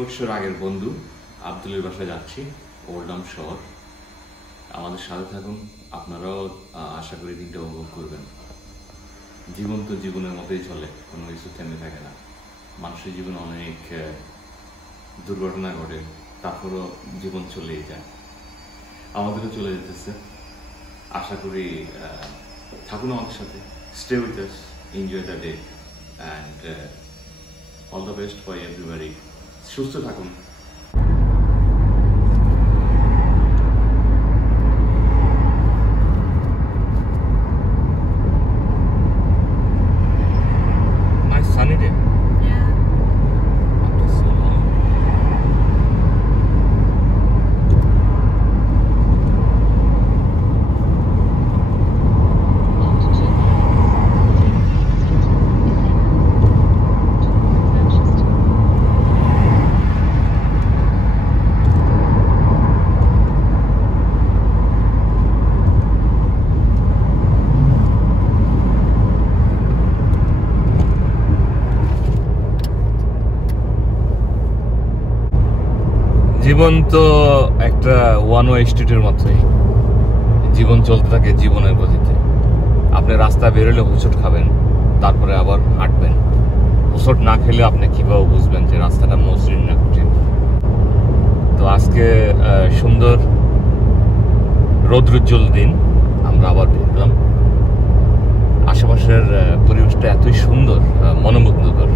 বছর আগের বন্ধু আব্দুলের বাসায় যাচ্ছি, ওল্ডাম শহর। আমাদের সাথে থাকুন, আপনারাও আশা করি দিনটা উপভোগ করবেন। জীবন তো জীবনের মতোই চলে, কোনো কিছু থেমে থাকে না। মানুষের জীবনে অনেক দুর্ঘটনা ঘটে, তারপরও জীবন চলেই যায়। আমাদেরও চলে যেতেছে। আশা করি থাকুন আমাদের সাথে। Stay with us, enjoy the day and all the best for everybody. সুস্থ থাকুন। জীবন তো একটা ওয়ান ওয়ে স্ট্রিটের মতোই, জীবন চলতে থাকে জীবনের গতিতে। আপনি রাস্তা বেরোলে হোঁচট খাবেন, তারপরে আবার হাঁটবেন। হোঁচট না খেলে আপনি কিভাবে বুঝবেন যে রাস্তাটা মসৃণ না কঠিন? তো আজকে সুন্দর রৌদ্রোজ্জ্বল দিন, আমরা আবার বেরোলাম। আশেপাশের পরিবেশটা এতই সুন্দর, মনোমুগ্ধকর।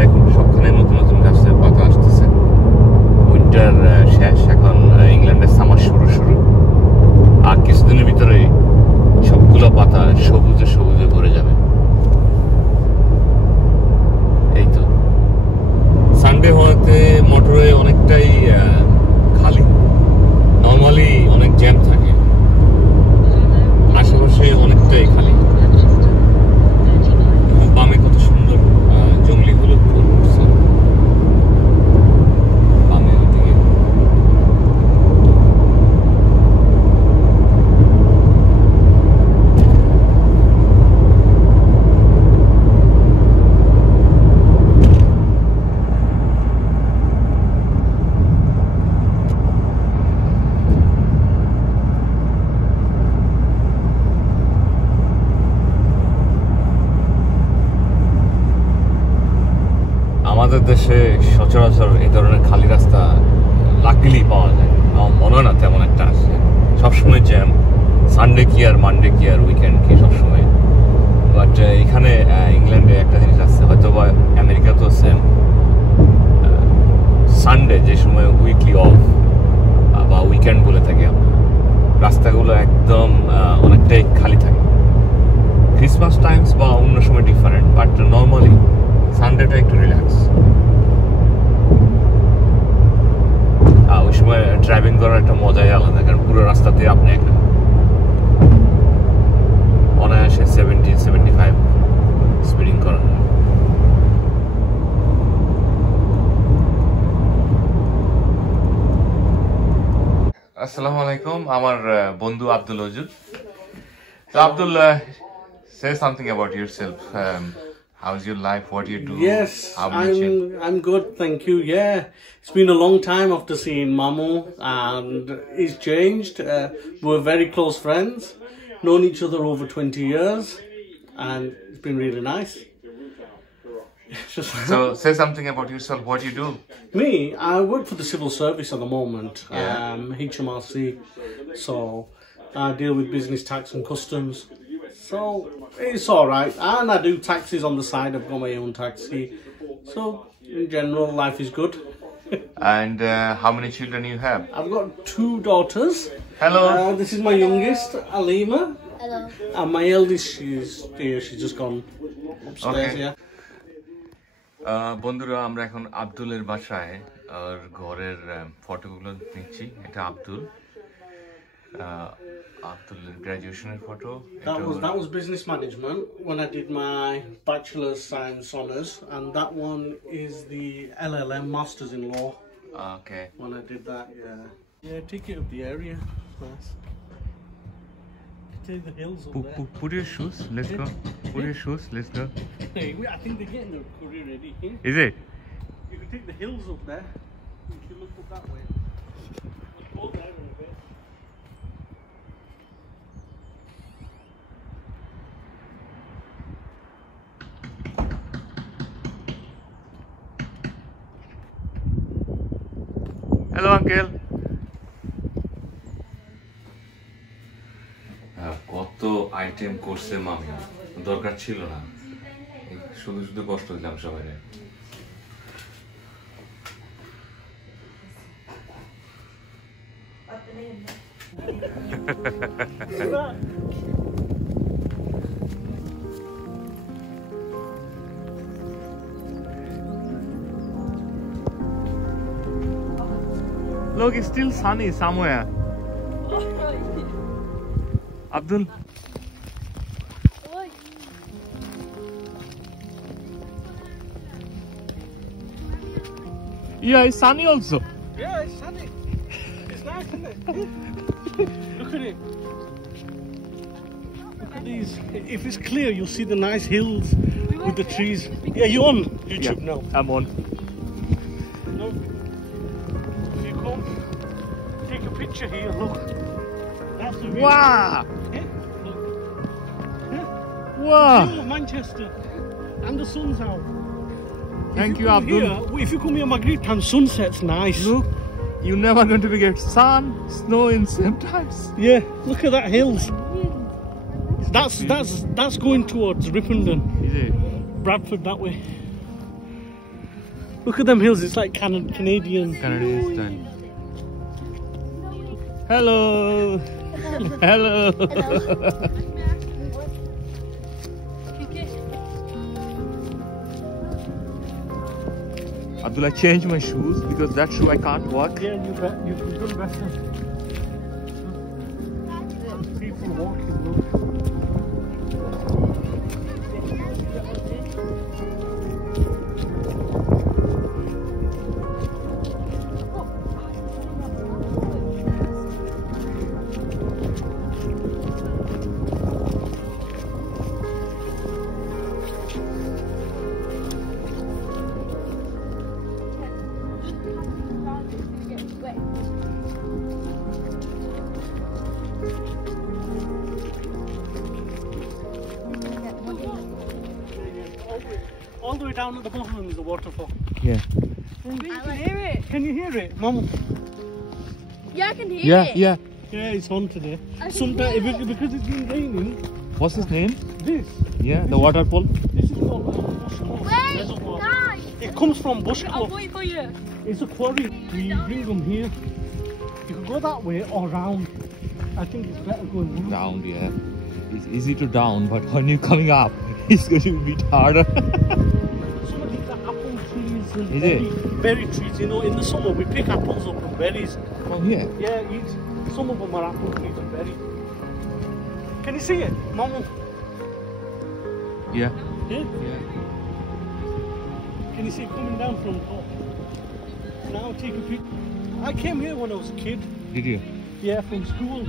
দেখুন, সবখানে নতুন নতুন গাছের পাতা আসতেছে। উইন্টার শেষ, এখন ইংল্যান্ডের সামার শুরু। আর কিছুদিনের ভিতরে সবগুলো পাতা সবুজে সবুজে ভরে যাবে। এই তো সানডে হওয়াতে মোটরওয়ে অনেকটাই খালি। নর্মালি অনেক জ্যাম থাকে, আশেপাশে অনেকটাই খালি। বামে কত সুন্দর জঙ্গলিগুলো ফুল ফুটছে বামে ওইদিকে। আমাদের দেশে সচরাচর এই ধরনের খালি রাস্তা লাকিলি পাওয়া যায়, আমার মনে হয় না তেমন একটা আসে। সবসময় জ্যাম, সানডে কি আর মানডে কি আর উইকেন্ড কি, সবসময়। বাট এখানে ইংল্যান্ডে একটা জিনিস আছে, হয়তো বা আমেরিকাতেও সেম। সানডে যে সময় উইকলি অফ বা উইকেন্ড বলে থাকি আমরা, রাস্তাগুলো একদম অনেকটাই খালি থাকে। ক্রিসমাস টাইমস বা অন্য সময় ডিফারেন্ট, বাট নর্মালি সানডেটা একটু রিল্যাক্স। ওই সময় ড্রাইভিং করার একটা মজাই আলাদা, কারণ পুরো রাস্তাতে আপনি একটা অনায়াসে 70-75 স্পিডিং করা যায়। আসসালামু আলাইকুম, আমার বন্ধু Abdul ওজুদ। So Abdul, say something about yourself. How's your life? What do you do? Yes, I'm good, thank you. Yeah, it's been a long time after seeing Mamu, and he's changed. We're very close friends, known each other over 20 years, and it's been really nice. So say something about yourself. What do you do? Me, I work for the civil service at the moment, HMRC. So I deal with business tax and customs. So it's all right, and I do taxis on the side. I've got my own taxi. So in general, life is good. And how many children you have? I've got 2 daughters. Hello. This is my youngest, Alima. Hello. And my eldest, she's here. She's just gone upstairs. Okay. Yeah. বন্ধুরা, আমরা এখন আব্দুলের বাসায় আর ঘরের ফটোগুলো নিচ্ছি। এটা আব্দুলের গ্রাজুয়েশনের photo. That was business management when I did my bachelor's science honours, and that one is the LLM masters in law. Okay. When I did that, yeah, ticket of the area. Nice. take the hills up there. Put your shoes. Let's go. Put your shoes. Let's go. Hey, I think they're getting their curry ready. Is it? You can take the hills up there. If you look up that way. We'll go there in a bit. Hello, uncle. কত item করছে মামি, দরকার ছিল না, শুধু শুধু কষ্ট দিলাম সবাই। Look, it's still sunny somewhere. Abdul. Yeah, it's sunny also. Yeah, it's sunny. It's nice, isn't it? Look at it. Look at these. If it's clear, you'll see the nice hills with the trees. Yeah, you're on YouTube now. I'm on. No. If you come, take a picture here. Look. That's the view. Wow. Yeah, look. Yeah. Wow. View of Manchester, and the sun's out. Thank you, come Abdul. Here, if you come here, Maghrib time, sunset's nice. Look, you're never going to get sun, snow in same times. Yeah, look at that hills. That's going towards Ripondon. Is it? Bradford that way. Look at them hills. It's like Canadian style. Hello. Hello. Abdul, I changed my shoes because that shoe I can't walk. Yeah, you've done better. People walking, look. All the way down at the bottom is the waterfall. Yeah. I can hear it. Can you hear it, Mum? Yeah, I can hear it. Yeah. Yeah, it's on today. I can Sometimes hear it. because it's been raining. What's his name? This. Yeah, the waterfall. This is called Bushclaw Wait, Reservoir. guys. It comes from I'll Bushclaw. wait for you. It's a quarry. We bring them here. You can go that way or round. I think it's better going round. Down, yeah. It's easy to down, but when you're coming up, it's going to be a bit harder. Some of these are apple trees and Is berry trees. You know, in the summer we pick apples up and berries. Oh, yeah. Yeah, some of them are apple trees and berries. Can you see it, Mama? Yeah. Yeah? Yeah. Can you see it coming down from top? Now take a picture. I came here when I was a kid. Did you? Yeah, from school.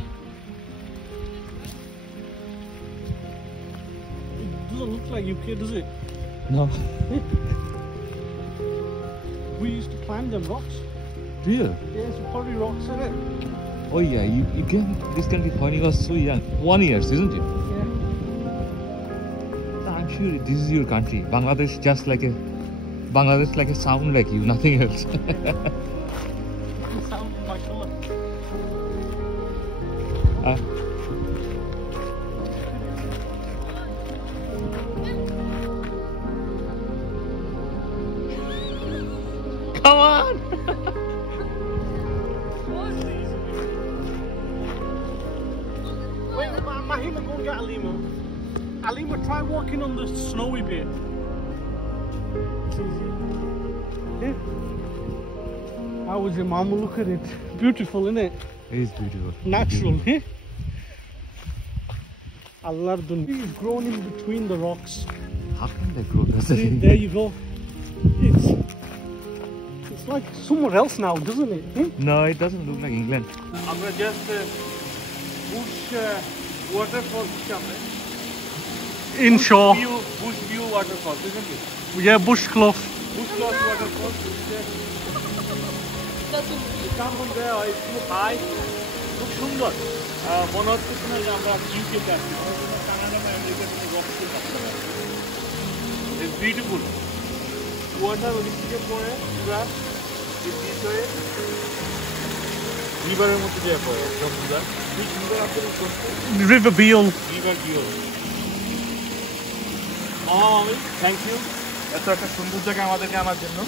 It doesn't look like UK, does it? No. We used to climb them rocks. Do you? Yeah, it's quarry rocks, isn't it? Oh, yeah. You came this country when you were so young. 1 year, isn't it? Yeah. I'm sure this is your country. Bangladesh like a sound like you, nothing else. The sound of my colour. Come on! Wait, Mahima, go and get Alima. Alima, try walking on the snowy bit. It's easy. Yeah. How was your mama? Look at it. Beautiful, isn't it? It is beautiful. Natural, eh? Allah done. It's grown in between the rocks. How can they grow? See, there you go. It's like somewhere else now, doesn't it? Eh? No, it doesn't look like England. আমরা just bush waterfall Inshore. bush view waterfall, isn't it? Yeah, Bushclough. Bushcross waterfall. Come from there, it's too high. খুব সুন্দর মনে হচ্ছে না যে আমরা ইউকেতে আছি কানাডা বা আমেরিকা থেকে রক্ত পাচ্ছি ইটস বিউটিফুল ওয়াটার ওদিক থেকে পড়ে পুরা বিচ হয়ে রিভারের মধ্যে দিয়ে পড়ে একদম পুরা খুব সুন্দর আপনাদের করছে River Beal. রিভার ভিউ আমি থ্যাংক ইউ এত একটা সুন্দর জায়গা আমাদেরকে আনার জন্য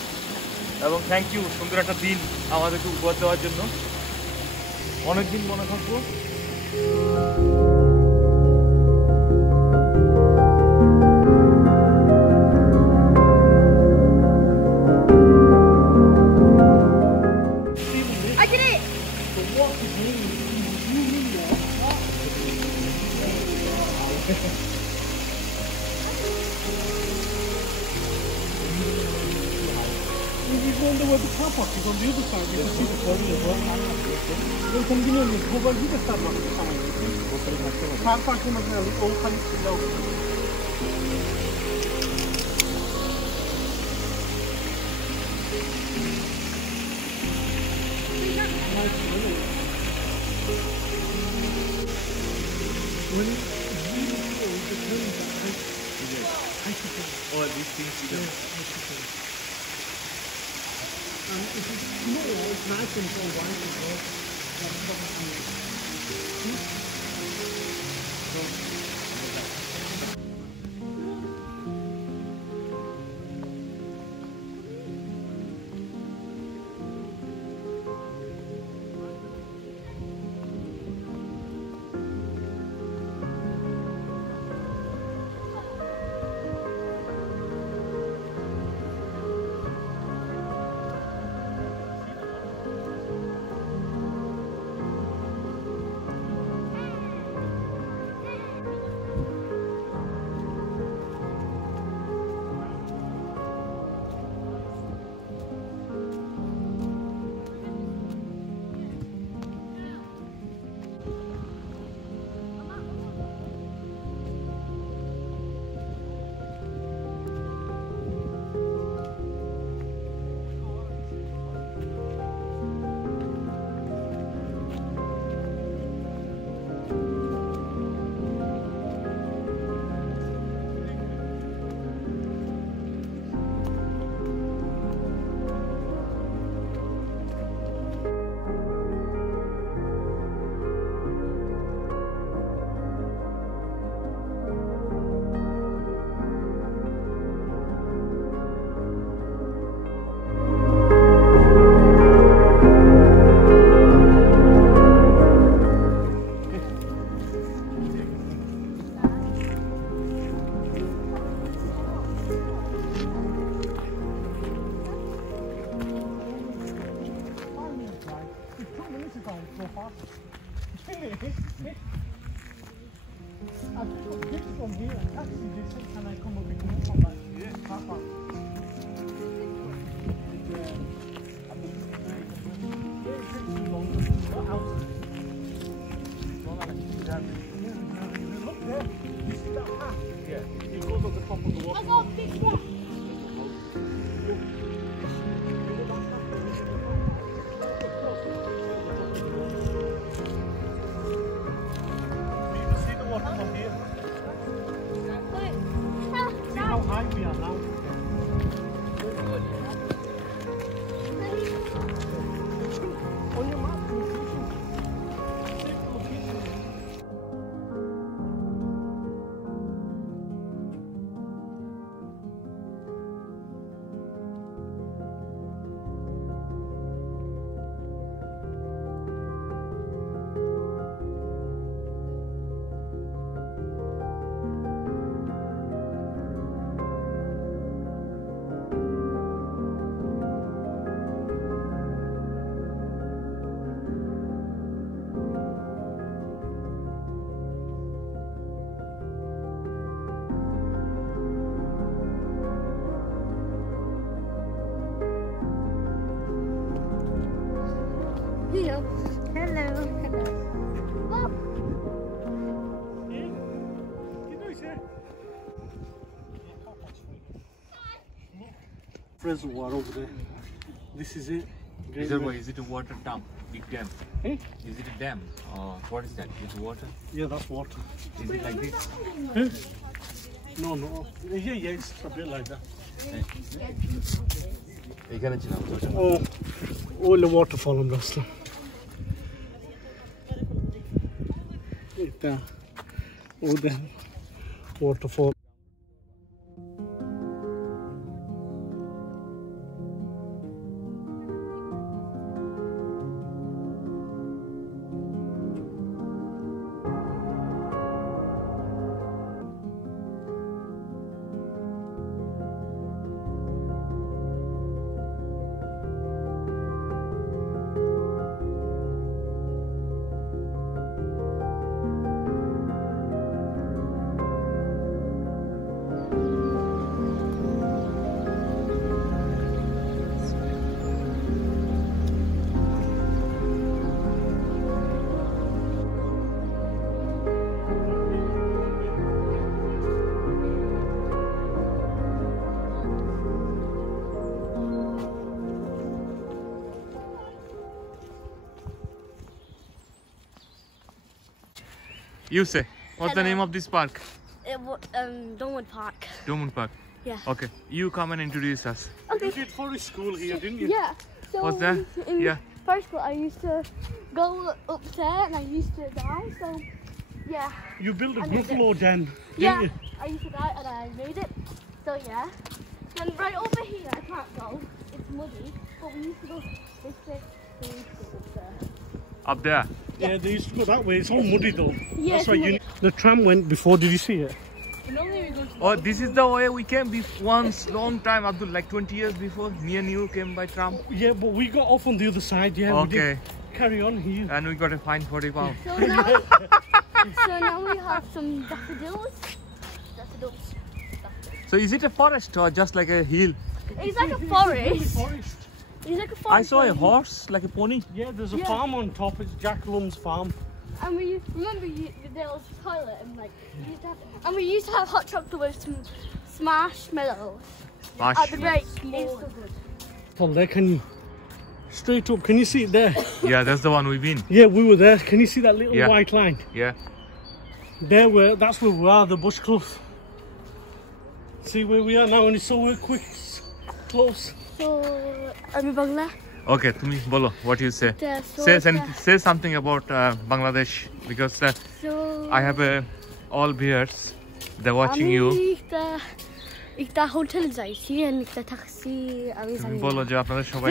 এবং থ্যাংক ইউ সুন্দর একটা দিন আমাদেরকে উপহার দেওয়ার জন্য অনেকদিন মনে থাকবো I did it! You wonder where the car park is on the other side. You can see the body as well. You'll continue to go by the side of the side. Car parking is all kinds of low. all these things And if it's small, it's nice and so white as well. That's from here, taxi distance, and I come a bit more from that car park. Look there, you see that path? Yeah. It goes on the top of the water. I got a big rock. How high we are now? On your map, Hello. Hello. Hello. Reservoir over there. This is it. Reservoir, is it a water dam? Big dam? Eh? Is it a dam? Or what is that? Is it water? Yeah, that's water. Is it like this? Eh? No, no. Yeah, it's a bit like that. এখানে ছিলাম তো। Oh, all the waterfall on Rasta. Oh, the waterfall. You say, what's the Hello. name of this park? Donwood Park. Dumont Park. Yeah. Okay, you come and introduce us. You did forest school here, didn't you? Yeah. So What's that? In Yeah. first school, I used to go up there and I used to die. So, yeah. You built a I made buffalo den, didn't Yeah. you? I used to die and I made it. So, yeah. Then right over here, I can't go. It's muddy. But we used to go this way. So we used to go up there. Up there. Yeah, they used to go that way. It's all muddy though. Yeah, That's it's why muddy. the tram went before. Did you see it? Oh, this is the way we came once, long time, Abdul, like 20 years before. Me and you came by tram. Yeah, but we got off on the other side. Yeah, we Okay. did carry on here. And we got a fine 40 pounds. So now we have some daffodils. Daffodils. So is it a forest or just like a hill? It's like a forest. Forest. It's like a forest. I saw a horse, like a pony. Yeah, there's a Yeah. farm on top. It's Jack Lum's farm. And we remember there was a toilet and like we used to have hot chocolate with some marshmallows at the break. It's so good. From there, can you straight up? Can you see it there? Yeah, that's the one we've been. Yeah, we were there. Can you see that little Yeah. white line? Yeah. That's where we are. The bush close. See where we are now, and it's so quick, close. So I'm Bangla. Okay, tumi bolo, what you say? Say something about Bangladesh, because So I have all viewers. They're watching you. একটা hotel যাইছি একটা taxi আমি তুমি জানি বলো যে আপনাদের সবাই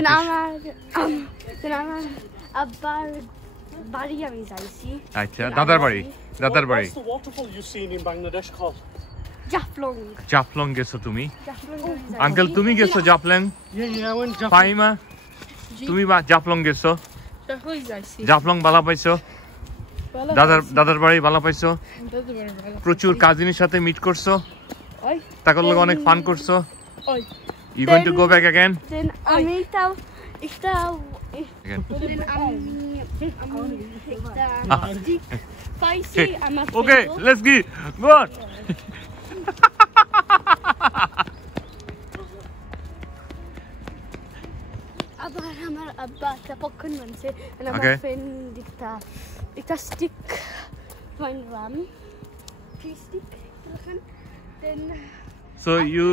আমার আব্বার বাড়ি আমি যাইছি আচ্ছা দাদার বাড়ি What's the waterfall you've seen in Bangladesh called? Jaflong Jaflong গেছো তুমি আঙ্কেল তুমি গেছো Jaflong Yeah, I went Japan. Faima তুমি জাফলং গেছো জাফলং ভালো পাইছো দাদার বাড়ি ভালো পাইছো প্রচুর কাজিনের সাথে মিট করছো তাকর লগে অনেক ফান করছো you going to go back again Then আমি তাও Okay, let's go. Go on. আবার আমার আব্বা একটা পক্ষন মানছে আমার Okay. ফ্রেন্ড একটা স্টিক বানালাম stick then So you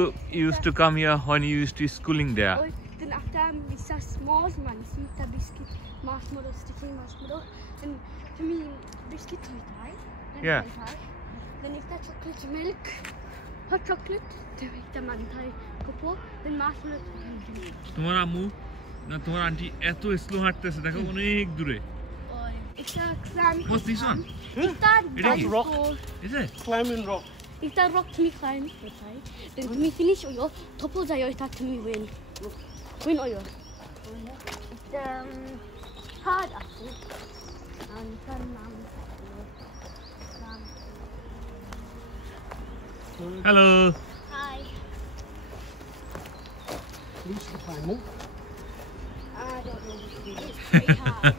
used to come here when you used to schooling there. then after একটা small মানছি একটা biscuit marshmallow sticking marshmallow then to me biscuit Mithai Yeah. then একটা chocolate milk hot chocolate then একটা মানথাই cocoa then marshmallow তোমার আম্মু না তোমার aunty এত স্লো হাঁটতেছে দেখো অনেক দূরে একটা climb What's this one? একটা rock. Is it? Climbing rock. একটা rock to me climb okay then to me finish oyo topple jayo এটা to me win oyo hard actually and Hello. hi We used to climb up. I don't know what to do it's very hard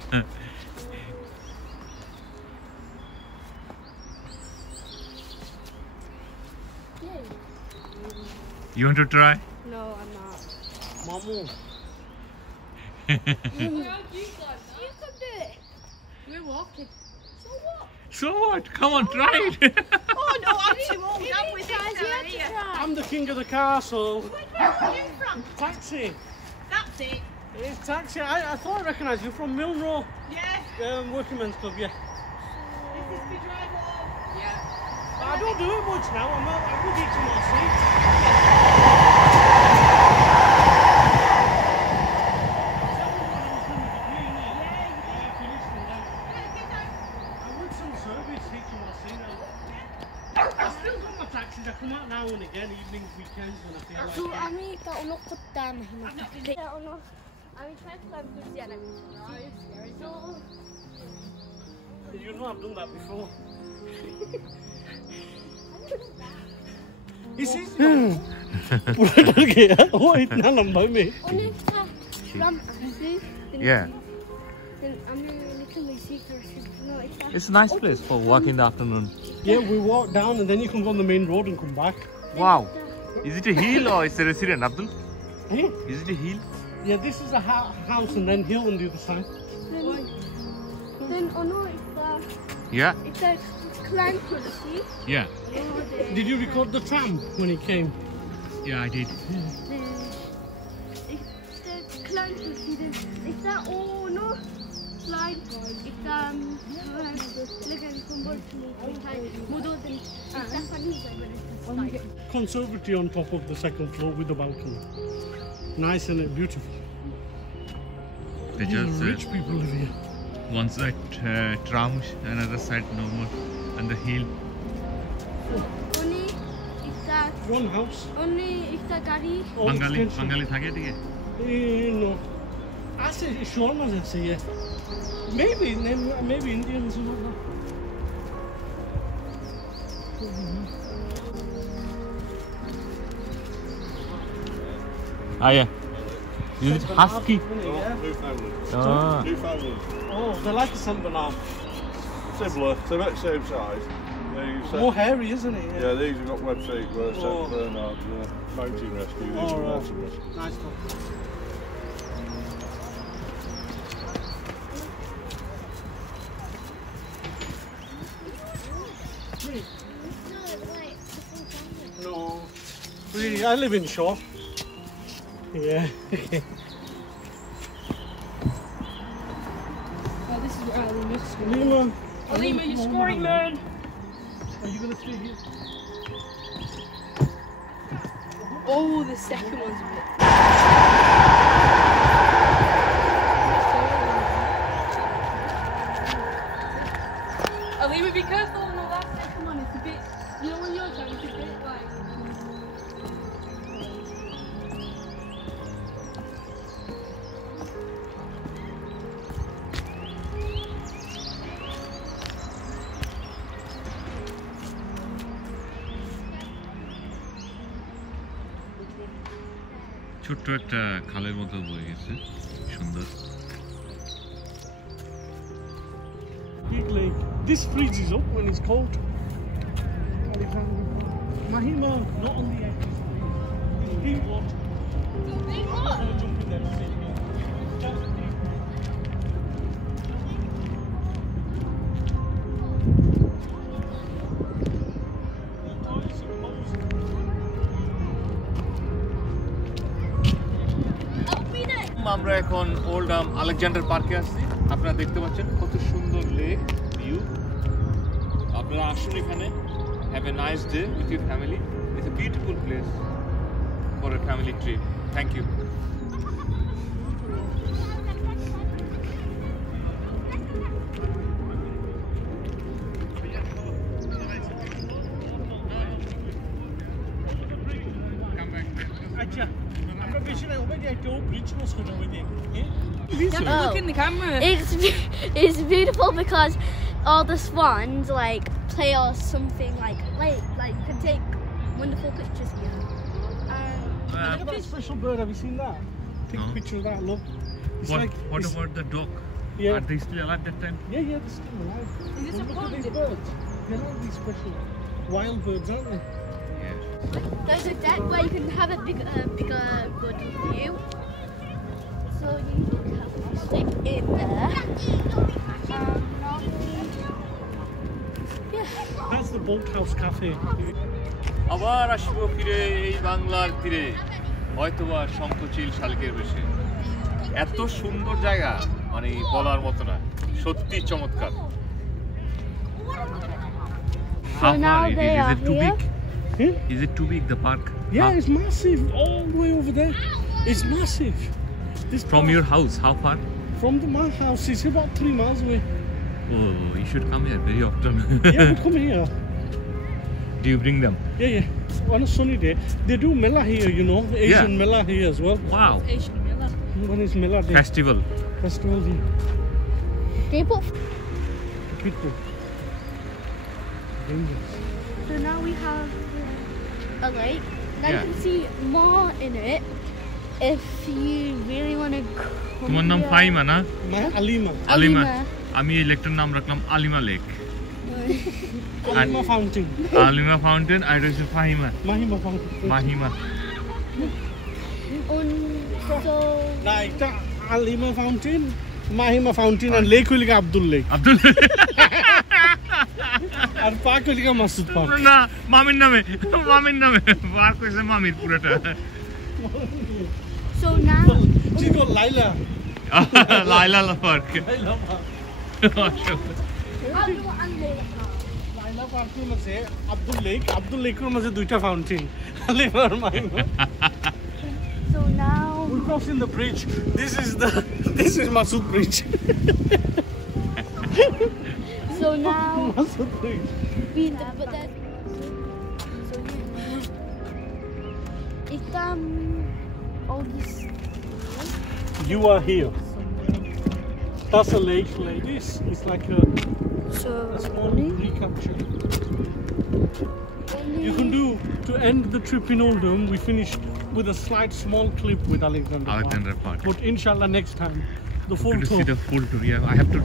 You want to try? no I'm not Mamu. You can do it. We're walking. So what? So what? Come on, try it. Oh no, I'm too old. I'm with it. I'm the king of the castle. Where are you from? Taxi. That's it. It's taxi. I thought I recognised you from Milnrow. Yeah. Working Men's Club, yeah. This is the drive home. Yeah. I don't do it much now. I'm with HMRC. I come out now and again, evenings, weekends when I feel like So it. أنا تقول قدام هنا. تقول أنا trying to learn good piano. So You know I've done that before. It's easy. Okay, what is that about me? only from Yeah. Then I'm literally secret. No, It's a nice place for walk in the afternoon. Yeah, we walk down and then you can go on the main road and come back. Wow. Is it a hill or is it a resident, Abdul? Eh? Is it a hill? Yeah, this is a house and then hill on the other side. Then oh no, Yeah. it's a climb to the sea. Yeah. Did you record the tram when it came? Yeah, I did. It's the climb to the sea. Then it's that oh no slide. It's looking from both to me. Model then it's that funny when it's slide. Conservatory on top of the second floor with the balcony. Nice and beautiful. They These just rich people live here. one side tram, another side normal, and the hill. Only it's that One house. only it's the gari. all extension. Bangali থাকে দিকে? No. I say shawarmas, I say, yeah. Maybe Indians or not. Ah, yeah. Is it husky? Yeah. New family. Ah. New family. Oh, they're like a Saint Bernard. Similar. They're about the same size. More hairy, isn't it? Yeah, these have got web feet where Oh. Saint Bernard, mountain rescue. These are Oh, mountain rescue. nice one. No. Really, I live in Shaw. Yeah. Oh, this is where Ali missed. Lima, Alima, you're scoring, man. are you gonna stay here? Oh, the second one's a bit. Alima, be careful on that second one. It's a bit. You know when you're trying, it's a bit like. ছোট্ট একটা খালের মতো বয়ে গেছে, সুন্দর। Big lake. This freezes up when it's cold. Mahima, not on the edge. It's deep water. Big what? I'm gonna jump in there and see it. That's deep. আমরা এখন Oldham Alexander পার্কে আছি। আপনারা দেখতে পাচ্ছেন কত সুন্দর লেক ভিউ। আপনারা আসুন এখানে, have a nice day with your family. It's a beautiful place for a family trip. Thank you. Acha, আমরা বেশি না ওবে যে একটা ব্রিজ ক্রস করতে হবে যে Look in the camera. It's beautiful because all the swans like play or something like you can take wonderful pictures here. Look at that special bird, have you seen that? Take No. a picture of that, look. It's What, like what it's- about the dog? Yeah. Are they still alive that time? Yeah, they're still alive. Is this But a look at these pond? birds. They're not these special wild birds, aren't they? Yes. There's a deck where you can have a bigger good view. So you can stick in there. Yeah. That's the Boathouse Cafe. আবার আসবো ফিরে এই বাংলার তীরে হয়তোবা শঙ্খচিল শালিকের বেশে এত সুন্দর জায়গা মানে বলার মতো না সত্যি চমৎকার So now they are here. Is it too big the park? Yeah, it's massive. All the way over there. It's massive. This From park- your house, how far? From my house, it's about 3 miles away. Oh, you should come here very often. Yeah, we come here. Do you bring them? Yeah. On a sunny day, they do Mela here, you know, Asian Mela here as well. Wow. When it's Mela Day. Festival. Festival here. They put. People. Dangerous. So now we have a lake. Now Yeah. you can see more in it if you really want to come. তোমার নাম here. Faima না? Alima. আলিমা। আমি এই লেকটার নাম রাখলাম আলিমা lake. Alima Fountain. আলিমা fountain আর এটা হচ্ছে Fahima. Mahima Fountain. Mahima. And so Like the Alima Fountain, Mahima Fountain, and Lake Williga Abdul Lake. Abdul And Park Williga Masud Park. না মামির নামে পার্ক হইছে মামির পুরোটা। so now She got Laila. Laila park. Laila Park. Laila Park এর মধ্যে Abdul Lake এর মধ্যে দুইটা fountain. Alima R Mahima. so now We're crossing the bridge. This is Masud Bridge. so now Masud Bridge. but then so yeah. It's all this. You are here. That's a lake like this. It's like a So small recapture. only You can do, to end the trip in Oldham, we finished with a slight small clip with Alexander Alexander Park. Park. But inshallah next time, the full To tour. see the full tour. Yeah, I have to